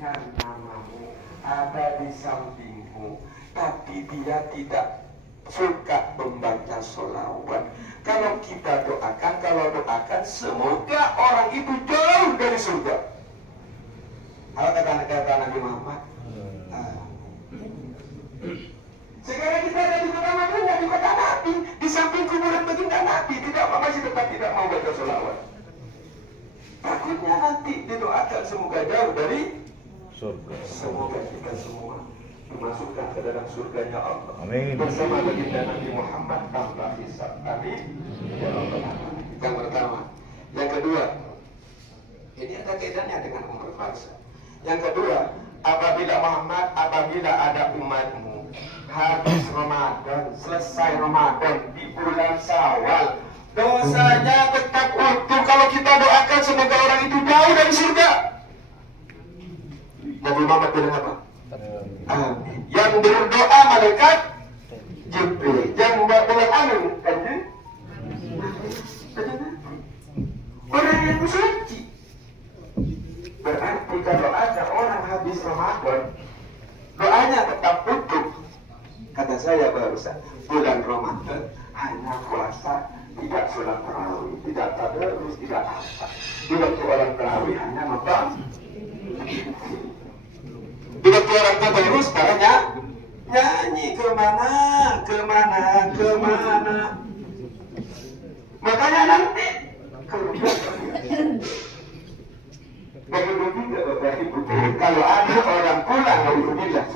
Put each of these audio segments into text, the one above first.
menyebutkan namamu, ada di sampingmu, tapi dia tidak suka membaca sholawat. Kalau kita doakan, semoga orang itu jauh dari surga. Kalau kata Nabi Muhammad, sekarang kita ada di kota Madinah, di kota Nabi, di samping kuburan baginda Nabi, masih tetap tidak mau baca sholawat. Takutnya nanti didoakan semoga jauh dari surga. Semoga kita semua dimasukkan ke dalam surganya Allah. Amin. Bersama baginda Nabi Muhammad tanpa hisab. Amin. Ya Allah. Yang pertama. Yang kedua, ini ada kaitannya dengan umur fasa. Yang kedua, apabila ada umatmu habis Ramadan, selesai Ramadan di bulan Syawal, dosanya tetap utuh kalau kita doakan semoga orang itu jauh dari surga. Nabi Muhammad bilang apa? Amin. Yang berdoa malaikat Jibril, yang berdoa amin orang yang suci. Berarti kalau ada orang habis Ramadan, doanya tetap utuh. Kata saya barusan, bulan Ramadan hanya puasa, tidak sholat tarawih, tidak tadarus, tidak apa. Di waktu orang tarawih hanya nonton. Di waktu orang tadarus caranya nyanyi kemana. Makanya nanti begitu juga Bapak Ibu. Kalau ada orang pulang, alhamdulillah,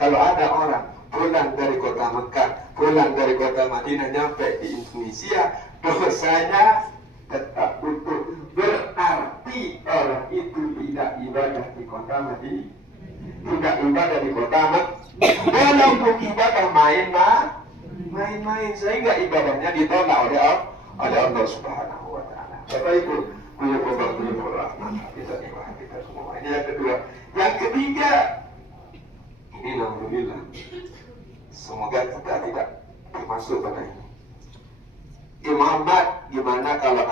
kalau ada orang pulang dari kota Mekah, pulang dari kota Madinah, nyampe di Indonesia, dosanya tetap utuh. Berarti orang itu tidak ibadah di kota Madinah, tidak ibadah di kota Mekah. Walaupun ibadah main-main, sehingga ibadahnya ditolak oleh Allah Subhanahu wa Ta'ala. Bapak Ibu, kita semua. Ini yang kedua. Yang ketiga, ini alhamdulillah, semoga kita tidak termasuk pada ini. Muhammad, gimana kalau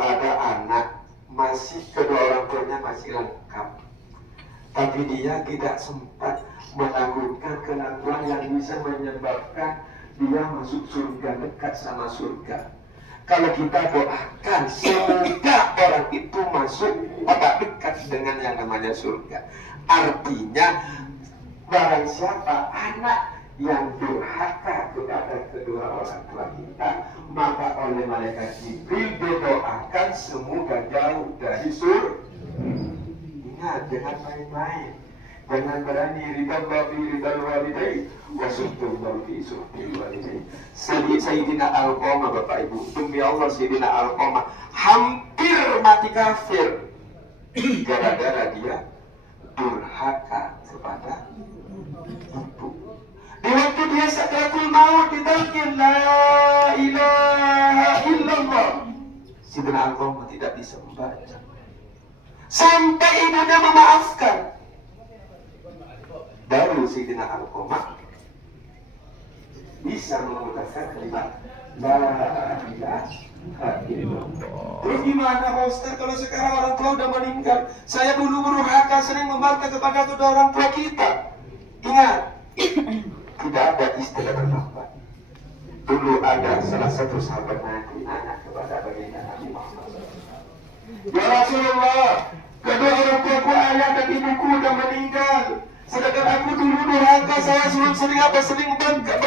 ada anak masih kedua orang tuanya masih lengkap, tapi dia tidak sempat melakukan kelakuan yang bisa menyebabkan dia masuk surga, dekat sama surga. Kalau kita doakan semoga orang itu masuk atau dekat dengan yang namanya surga, artinya barang siapa anak yang durhaka kepada kedua orang tua kita, maka oleh malaikat Jibril didoakan semoga jauh dari surga. Ingat, jangan main-main. Jangan berani ridal walidai wasudul fi suhbil walidai. Sayyidina Al-Qamah, Bapak Ibu, demi Allah, Sayyidina Al-Qamah hampir mati kafir gara-gara dia durhaka kepada ibu. Di waktu dia sakratul maut ditalkin la ilaha illallah, Sayyidina Al-Qamah tidak bisa membaca sampai ibunya memaafkan. Baru Sayyidina Al-Qamah bisa mengatakan kalimat la ilaha illallah. Terus gimana Pak Ustaz kalau sekarang orang tua udah meninggal? Saya dulu durhaka, sering membantah kepada kedua orang tua kita. Ingat, tidak ada istilah terlambat. Dulu ada salah satu sahabat Nabi nanya kepada baginda Nabi Muhammad, ya Rasulullah, kedua orang tuaku, ayah dan ibuku udah meninggal. Sedangkan aku dulu durhaka, saya sering membentak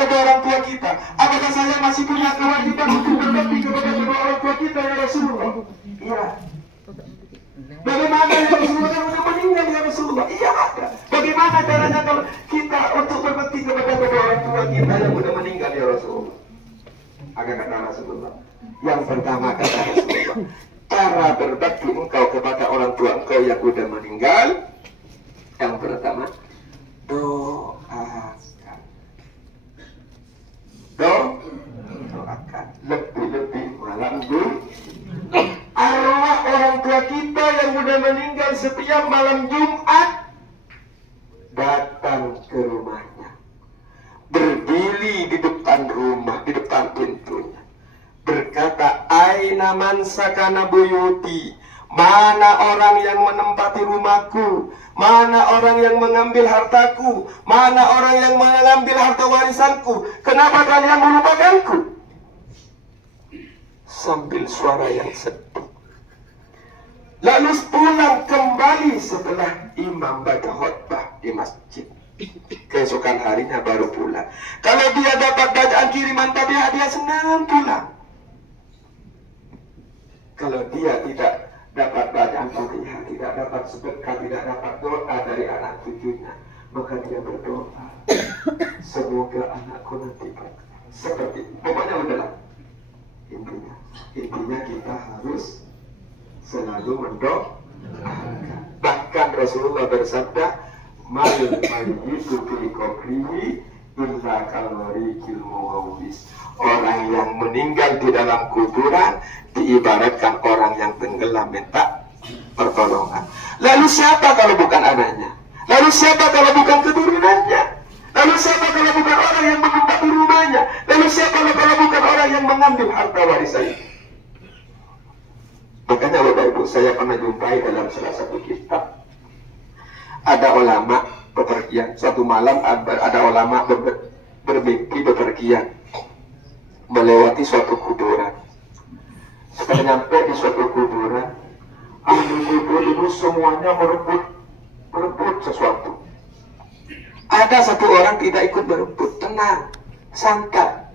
kedua orang tua kita. Apakah saya masih punya kewajiban untuk berbakti kepada kedua orang tua kita, ya Rasulullah? Iya. Bagaimana ya Rasulullah, kan udah meninggal ya Rasulullah? Iya ada. Bagaimana caranya kalau kita untuk berbakti kepada kedua orang tua kita yang udah meninggal ya Rasulullah? Agak kata Rasulullah. Yang pertama kata Rasulullah, cara berbakti engkau kepada orang tua engkau yang udah meninggal, yang pertama, doakan. Doakan. Lebih-lebih malam arwah orang tua kita yang sudah meninggal setiap malam Jumat datang ke rumahnya, berdiri di depan rumah, di depan pintunya, berkata, aina man sakana buyuti, Mana orang yang menempati rumahku? Mana orang yang mengambil hartaku? Mana orang yang mengambil harta warisanku? Kenapa kalian melupakanku? Sambil suara yang sedih. Lalu pulang kembali setelah imam baca khutbah di masjid. Keesokan harinya baru pulang. Kalau dia dapat bacaan kiriman Fatihah, dia senang pulang. Kalau dia tidak dapat bacaan Fatihah, tidak dapat sedekah, tidak dapat doa dari anak cucunya, maka dia berdoa, semoga anakku nanti seperti itu. Pokoknya udahlah. Intinya kita harus selalu mendoakan. Bahkan Rasulullah bersabda, mal mayyitu fi qabrihi illa kalwarikil mughawwis. Orang yang meninggal di dalam kuburan diibaratkan orang yang tenggelam minta pertolongan. Lalu siapa kalau bukan anaknya? Lalu siapa kalau bukan keturunannya? Lalu siapa kalau bukan orang yang menempati rumahnya? Lalu siapa kalau bukan orang yang mengambil harta warisan? Makanya Bapak Ibu, saya pernah jumpai dalam salah satu kitab, ada ulama bepergian. Suatu malam ada ulama bermimpi bepergian melewati suatu kuburan. Setelah nyampe di suatu kuburan, ahli kubur itu semuanya merebut sesuatu. Ada satu orang tidak ikut berebut, tenang, santai.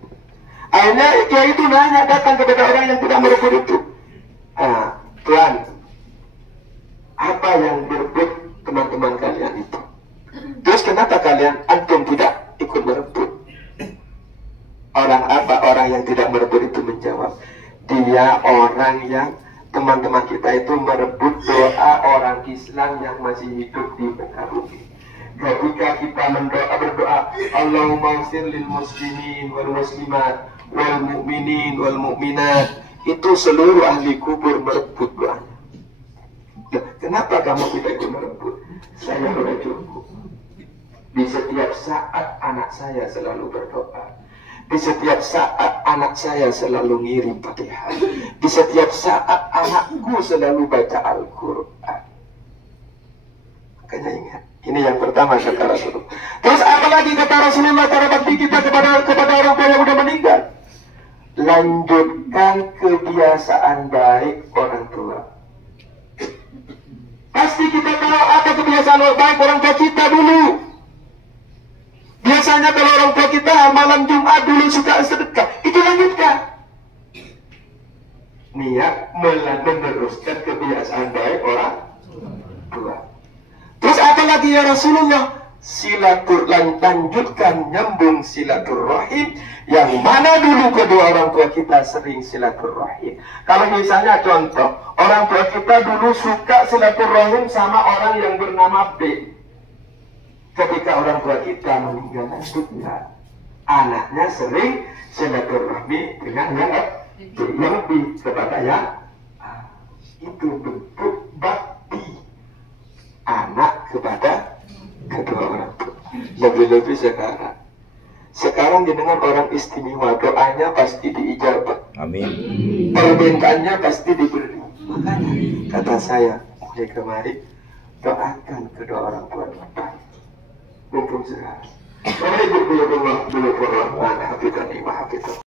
Akhirnya dia itu nanya, datang kepada orang yang tidak merebut itu. Tuan, apa yang berebut teman-teman kalian itu? Terus kenapa kalian antum tidak ikut berebut? Orang apa? Orang yang tidak merebut itu menjawab, dia orang yang teman-teman kita itu merebut doa orang Islam yang masih hidup di muka bumi. Ketika kita berdoa, Allahumma ighfir lil muslimin wal muslimat wal mu'minin wal mu'minat, itu seluruh ahli kubur merebut doanya. Kenapa kamu tidak ikut merebut? Saya sudah cukup. Di setiap saat anak saya selalu berdoa. Di setiap saat anak saya selalu ngirim Fatihah. Di setiap saat anakku selalu baca Al-Quran. Makanya ingat, ini yang pertama kata Rasulullah. Terus apalagi kata Rasulullah cara bakti kita kepada orang tua yang sudah meninggal? Lanjutkan kebiasaan baik orang tua. Pasti kita tahu apa kebiasaan baik orang tua kita dulu. Biasanya kalau orang tua kita malam Jumat dulu suka sedekah, itu lanjutkan. Niat meneruskan kebiasaan baik orang tua. Terus apa lagi ya Rasulullah? Lanjutkan nyambung silaturahim, yang mana dulu kedua orang tua kita sering silaturahim. Kalau misalnya contoh, orang tua kita dulu suka silaturahim sama orang yang bernama B. Ketika orang tua kita meninggal dunia, anaknya sering silaturahmi dengan yang lebih kepada yang itu bentuk bakti anak kepada kedua orang tua. Lebih-lebih sekarang dengan orang istimewa, doanya pasti diijabah. Amin. Permintaannya pasti diberi. Makanya kata saya mulai kemarin, doakan kedua orang tua kita. Mumpung sekarang. Karena ibu